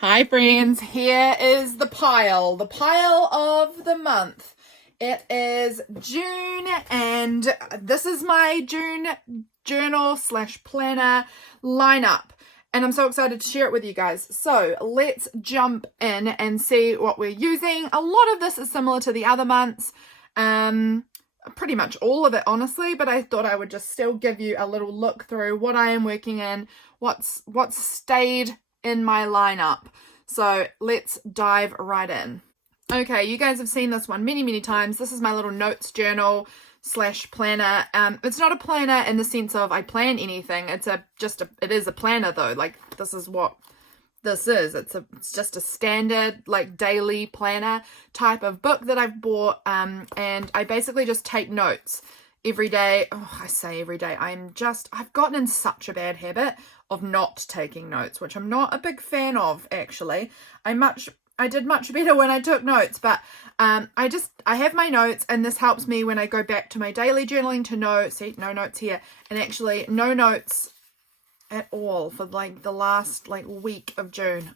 Hi friends, here is the pile of the month. It is June and this is my June journal / planner lineup and I'm so excited to share it with you guys. So let's jump in and see what we're using. A lot of this is similar to the other months, pretty much all of it honestly, but I thought I would just still give you a little look through what I am working in, what's stayed in my lineup. So let's dive right in. Okay, you guys have seen this one many times. This is my little notes journal / planner. It's not a planner in the sense of I plan anything. It is a planner though. Like this is what this is. It's just a standard like daily planner type of book that I've bought. And I basically just take notes every day. Oh, I say every day. I've gotten in such a bad habit of not taking notes, which I'm not a big fan of actually. I did much better when I took notes, but I have my notes, and this helps me when I go back to my daily journaling to know, see, no notes here, and actually no notes at all for like the last like week of June.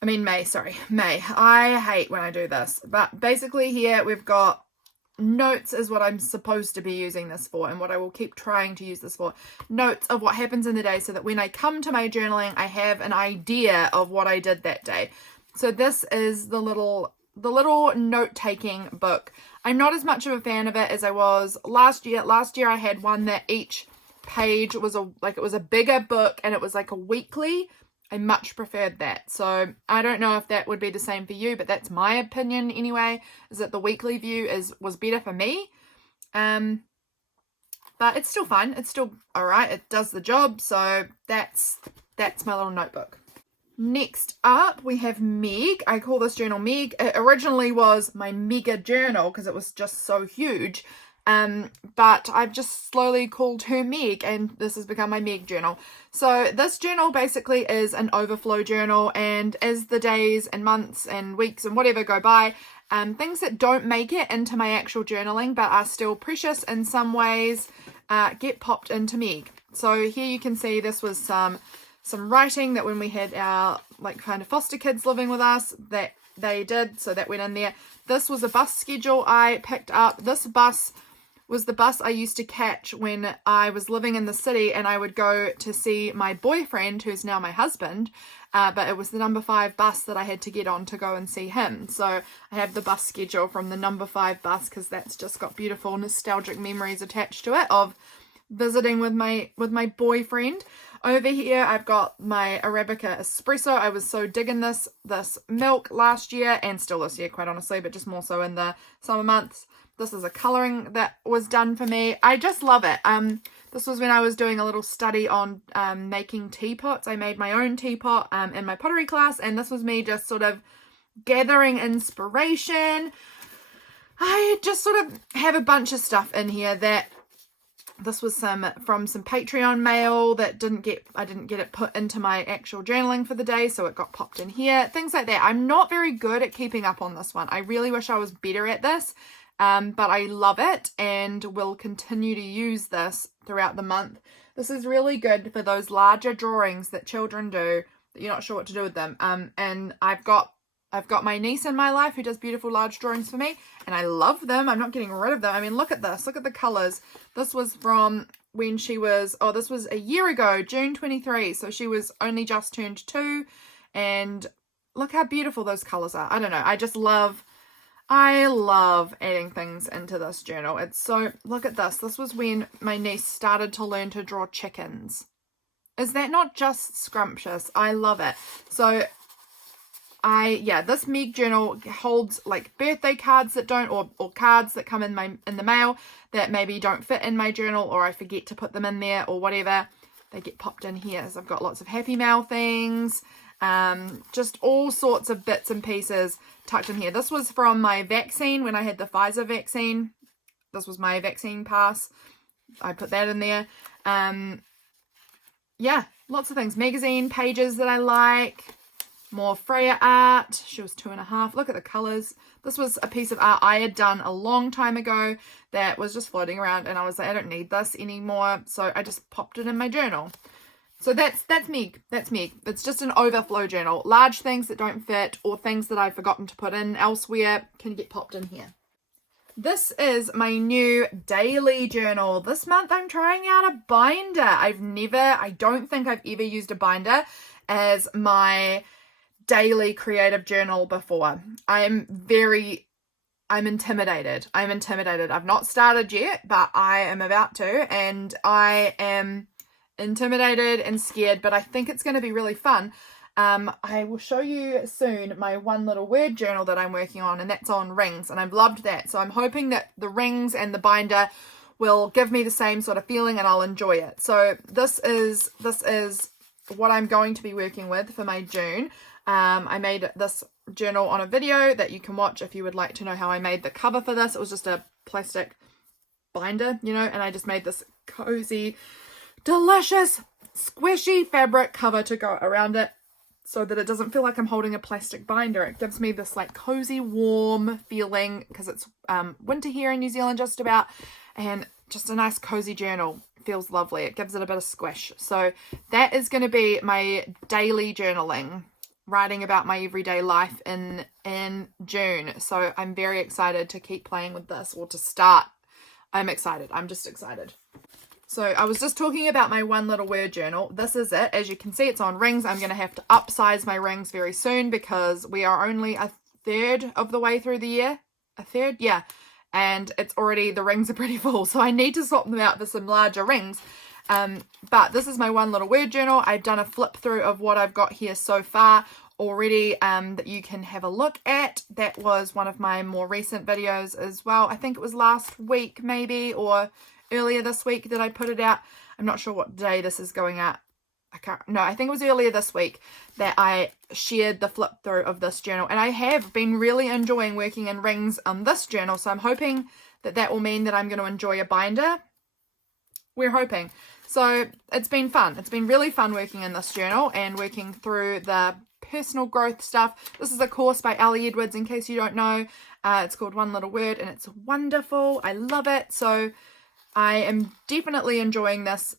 May. I hate when I do this, but basically here we've got notes is what I'm supposed to be using this for, and what I will keep trying to use this for. Notes of what happens in the day, so that when I come to my journaling, I have an idea of what I did that day. So this is the little note-taking book. I'm not as much of a fan of it as I was last year. Last year I had one that each page was it was a bigger book, and it was like a weekly. I much preferred that. So I don't know if that would be the same for you, but that's my opinion anyway, is that the weekly view was better for me. But it's still fun. It's still all right. It does the job. So that's my little notebook. Next up, we have Meg. I call this journal Meg. It originally was my mega journal because it was just so huge. But I've just slowly called her Meg, and this has become my Meg journal. So this journal basically is an overflow journal, and as the days and months and weeks and whatever go by, things that don't make it into my actual journaling but are still precious in some ways get popped into Meg. So here you can see this was some writing that when we had our like kind of foster kids living with us that they did, so that went in there. This was a bus schedule I picked up. This bus was the bus I used to catch when I was living in the city, and I would go to see my boyfriend, who's now my husband, but it was the number 5 bus that I had to get on to go and see him. So I have the bus schedule from the number 5 bus because that's just got beautiful nostalgic memories attached to it of visiting with my boyfriend. Over here I've got my Arabica espresso. I was so digging this milk last year, and still this year quite honestly, but just more so in the summer months. This is a colouring that was done for me. I just love it. This was when I was doing a little study on making teapots. I made my own teapot in my pottery class, and this was me just sort of gathering inspiration. I just sort of have a bunch of stuff in here that this was from some Patreon mail that I didn't get it put into my actual journaling for the day, so it got popped in here. Things like that. I'm not very good at keeping up on this one. I really wish I was better at this. But I love it and will continue to use this throughout the month. This is really good for those larger drawings that children do that you're not sure what to do with them. And I've got my niece in my life who does beautiful large drawings for me, and I love them. I'm not getting rid of them. I mean, look at this. Look at the colors. This was from when she was, this was a year ago, June 23. So she was only just turned 2, and look how beautiful those colors are. I don't know. I love adding things into this journal. Look at this. This was when my niece started to learn to draw chickens. Is that not just scrumptious? I love it. So this Meg journal holds like birthday cards that don't, or cards that come in the mail that maybe don't fit in my journal, or I forget to put them in there or whatever. They get popped in here. So I've got lots of happy mail things. Just all sorts of bits and pieces tucked in here. This was from my vaccine when I had the Pfizer vaccine. This was my vaccine pass. I put that in there. Lots of things. Magazine pages that I like. More Freya art. She was 2.5. Look at the colors. This was a piece of art I had done a long time ago that was just floating around, and I was like, I don't need this anymore. So I just popped it in my journal. So that's me. That's me. It's just an overflow journal. Large things that don't fit or things that I've forgotten to put in elsewhere can get popped in here. This is my new daily journal. This month I'm trying out a binder. I don't think I've ever used a binder as my daily creative journal before. I'm intimidated. I've not started yet, but I am about to, and I am intimidated and scared, but I think it's going to be really fun. I will show you soon my one little word journal that I'm working on, and that's on rings, and I've loved that. So I'm hoping that the rings and the binder will give me the same sort of feeling and I'll enjoy it. So this is what I'm going to be working with for my June. I made this journal on a video that you can watch if you would like to know how I made the cover for this. It was just a plastic binder, and I just made this cozy, delicious, squishy fabric cover to go around it, so that it doesn't feel like I'm holding a plastic binder. It gives me this like cozy, warm feeling because it's winter here in New Zealand just about, and just a nice cozy journal. Feels lovely. It gives it a bit of squish. So that is going to be my daily journaling, writing about my everyday life in June. So I'm very excited to keep playing with this, or to start. I'm excited. I'm just excited. So I was just talking about my one little word journal. This is it. As you can see, it's on rings. I'm going to have to upsize my rings very soon because we are only a third of the way through the year. A third? Yeah. And it's already, the rings are pretty full. So I need to swap them out for some larger rings. But this is my one little word journal. I've done a flip through of what I've got here so far already that you can have a look at. That was one of my more recent videos as well. I think it was last week maybe, or earlier this week that I put it out. I'm not sure what day this is going out. I think it was earlier this week that I shared the flip through of this journal, and I have been really enjoying working in rings on this journal, so I'm hoping that will mean that I'm going to enjoy a binder. We're hoping. So it's been fun. It's been really fun working in this journal and working through the personal growth stuff. This is a course by Ellie Edwards, in case you don't know. It's called One Little Word, and it's wonderful. I love it. So I am definitely enjoying this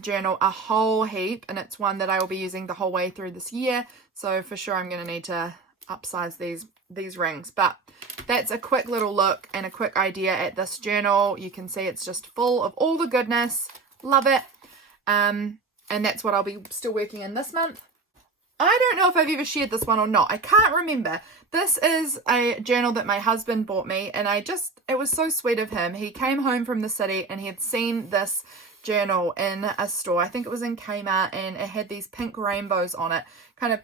journal a whole heap, and it's one that I will be using the whole way through this year. So for sure I'm going to need to upsize these rings. But that's a quick little look and a quick idea at this journal. You can see it's just full of all the goodness. Love it. And that's what I'll be still working in this month. I don't know if I've ever shared this one or not. I can't remember. This is a journal that my husband bought me, and it was so sweet of him. He came home from the city and he had seen this journal in a store. I think it was in Kmart, and it had these pink rainbows on it, kind of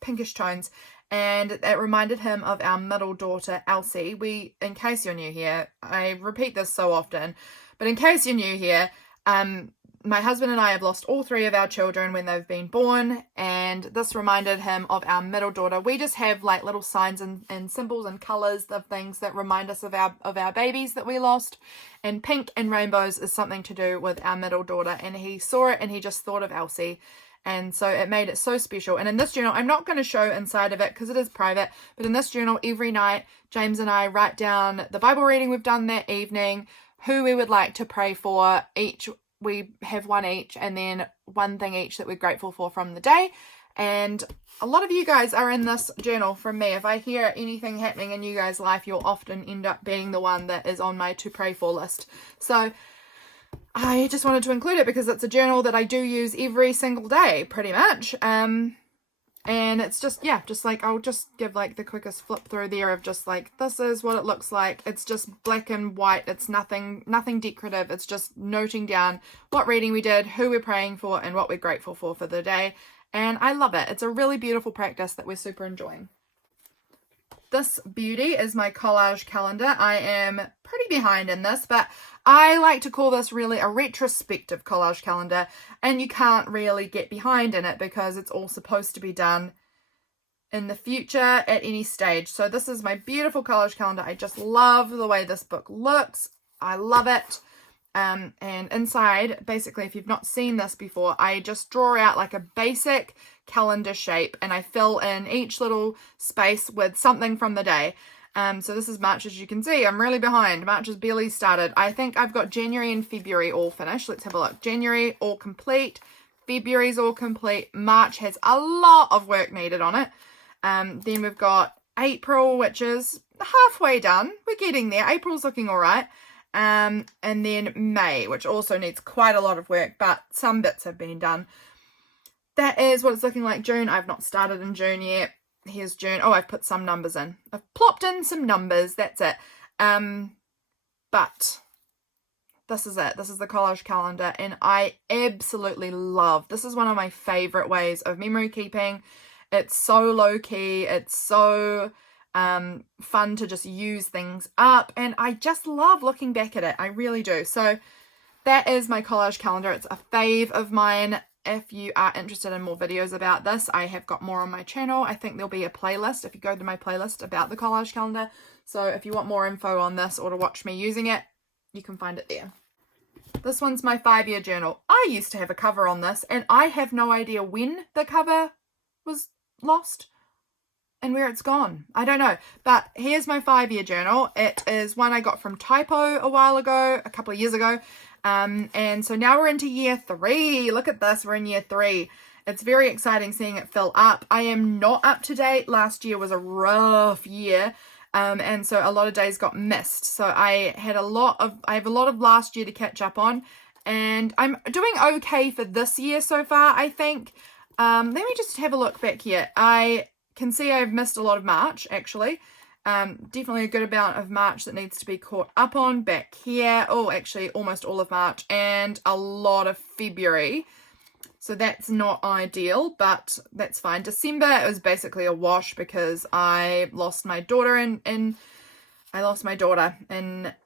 pinkish tones. And it reminded him of our middle daughter, Elsie. In case you're new here, I repeat this so often, but in case you're new here, my husband and I have lost all three of our children when they've been born, and this reminded him of our middle daughter. We just have like little signs and symbols and colours of things that remind us of our babies that we lost, and pink and rainbows is something to do with our middle daughter, and he saw it and he just thought of Elsie, and so it made it so special. And in this journal, I'm not going to show inside of it because it is private, but in this journal every night James and I write down the Bible reading we've done that evening, who we would like to pray for. We have one each, and then one thing each that we're grateful for from the day. And a lot of you guys are in this journal from me. If I hear anything happening in you guys' life, you'll often end up being the one that is on my to pray for list. So I just wanted to include it because it's a journal that I do use every single day, pretty much. And it's just like, I'll just give like the quickest flip through there of just like, this is what it looks like. It's just black and white. It's nothing decorative. It's just noting down what reading we did, who we're praying for, and what we're grateful for the day. And I love it. It's a really beautiful practice that we're super enjoying. This beauty is my collage calendar. I am pretty behind in this, but I like to call this really a retrospective collage calendar, and you can't really get behind in it because it's all supposed to be done in the future at any stage. So this is my beautiful collage calendar. I just love the way this book looks. I love it. And inside, basically, if you've not seen this before, I just draw out like a basic calendar shape, and I fill in each little space with something from the day. So this is March, as you can see. I'm really behind. March has barely started. I think I've got January and February all finished. Let's have a look. January all complete. February's all complete. March has a lot of work needed on it. Then we've got April, which is halfway done. We're getting there. April's looking all right. And then May, which also needs quite a lot of work, but some bits have been done. That is what it's looking like. June, I've not started in June yet. Here's June. Oh, I've put some numbers in. I've plopped in some numbers. That's it. But this is it. This is the collage calendar, and I absolutely love. This is one of my favorite ways of memory keeping. It's so low key. It's so fun to just use things up, and I just love looking back at it. I really do. So that is my collage calendar. It's a fave of mine. If you are interested in more videos about this, I have got more on my channel. I think there'll be a playlist if you go to my playlist about the collage calendar. So if you want more info on this or to watch me using it, you can find it there. This one's my 5-year journal. I used to have a cover on this, and I have no idea when the cover was lost and where it's gone. I don't know. But here's my 5-year journal. It is one I got from Typo a while ago, a couple of years ago. And so now we're into year 3. Look at this. We're in year 3. It's very exciting seeing it fill up. I am not up to date. Last year was a rough year. And so a lot of days got missed. So I have a lot of last year to catch up on, and I'm doing okay for this year so far, I think. Let me just have a look back here. I can see I've missed a lot of March, actually. Definitely a good amount of March that needs to be caught up on back here. Oh, actually almost all of March, and a lot of February. So that's not ideal, but that's fine. December, it was basically a wash because I lost my daughter in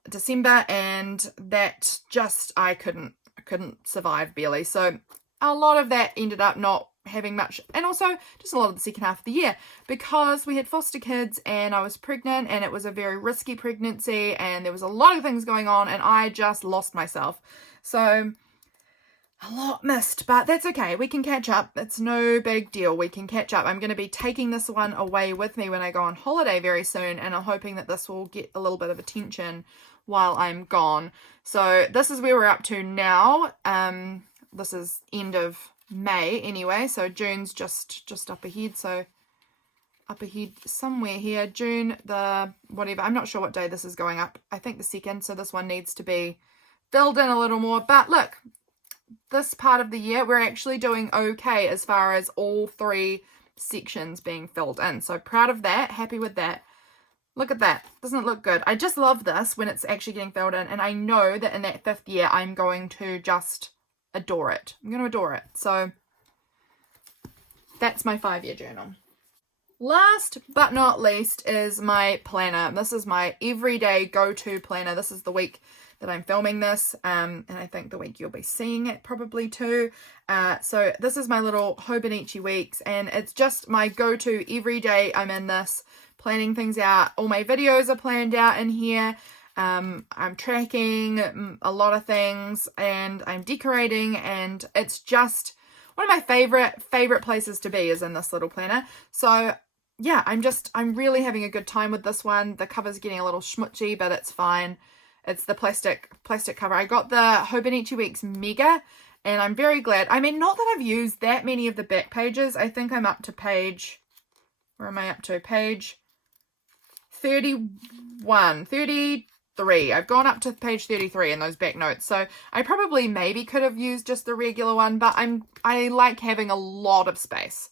December, and that just, I couldn't survive barely. So a lot of that ended up not having much, and also just a lot of the second half of the year, because we had foster kids and I was pregnant, and it was a very risky pregnancy, and there was a lot of things going on, and I just lost myself. So a lot missed, but that's okay. We can catch up. It's no big deal. We can catch up. I'm going to be taking this one away with me when I go on holiday very soon, and I'm hoping that this will get a little bit of attention while I'm gone. So this is where we're up to now. This is end of May anyway, so June's just up ahead. So up ahead somewhere here. June the whatever. I'm not sure what day this is going up. I think the 2nd, so this one needs to be filled in a little more. But look, this part of the year we're actually doing okay as far as all 3 sections being filled in. So proud of that, happy with that. Look at that. Doesn't it look good? I just love this when it's actually getting filled in, and I know that in that 5th year I'm going to just adore it. I'm going to adore it. So that's my 5-year journal. Last but not least is my planner. This is my everyday go-to planner. This is the week that I'm filming this, and I think the week you'll be seeing it probably too. So this is my little Hobonichi weeks, and it's just my go-to every day. I'm in this planning things out. All my videos are planned out in here. I'm tracking a lot of things, and I'm decorating, and it's just one of my favorite places to be is in this little planner. So yeah, I'm really having a good time with this one. The cover's getting a little schmutzy, but it's fine. It's the plastic cover. I got the Hobonichi Weeks Mega, and I'm very glad. I mean, not that I've used that many of the back pages. I think I'm up to page, where am I up to? Page 31, 33. I've gone up to page 33 in those back notes. So I probably maybe could have used just the regular one, but I like having a lot of space.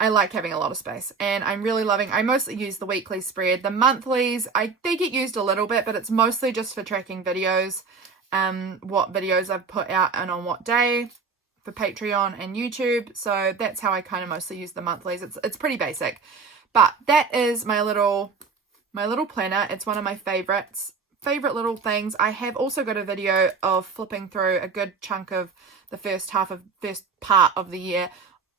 And I'm really loving, I mostly use the weekly spread. The monthlies, they get used a little bit, but it's mostly just for tracking videos, what videos I've put out and on what day for Patreon and YouTube. So that's how I kind of mostly use the monthlies. It's pretty basic, but that is my little planner. It's one of my favorite little things. I have also got a video of flipping through a good chunk of the first part of the year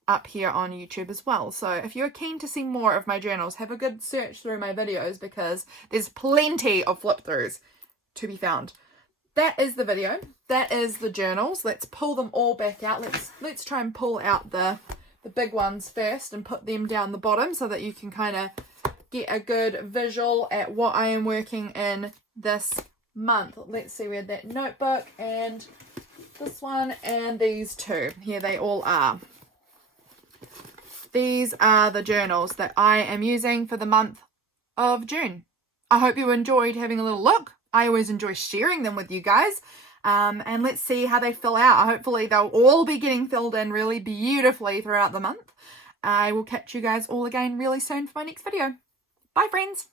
up here on YouTube as well. So if you're keen to see more of my journals, have a good search through my videos, because there's plenty of flip throughs to be found. That is the video. That is the journals. Let's pull them all back out. Let's try and pull out the big ones first and put them down the bottom so that you can kind of get a good visual at what I am working in this month. Let's see, we had that notebook, and this one and these two. Here they all are. These are the journals that I am using for the month of June. I hope you enjoyed having a little look. I always enjoy sharing them with you guys. And let's see how they fill out. Hopefully they'll all be getting filled in really beautifully throughout the month. I will catch you guys all again really soon for my next video. Bye, friends.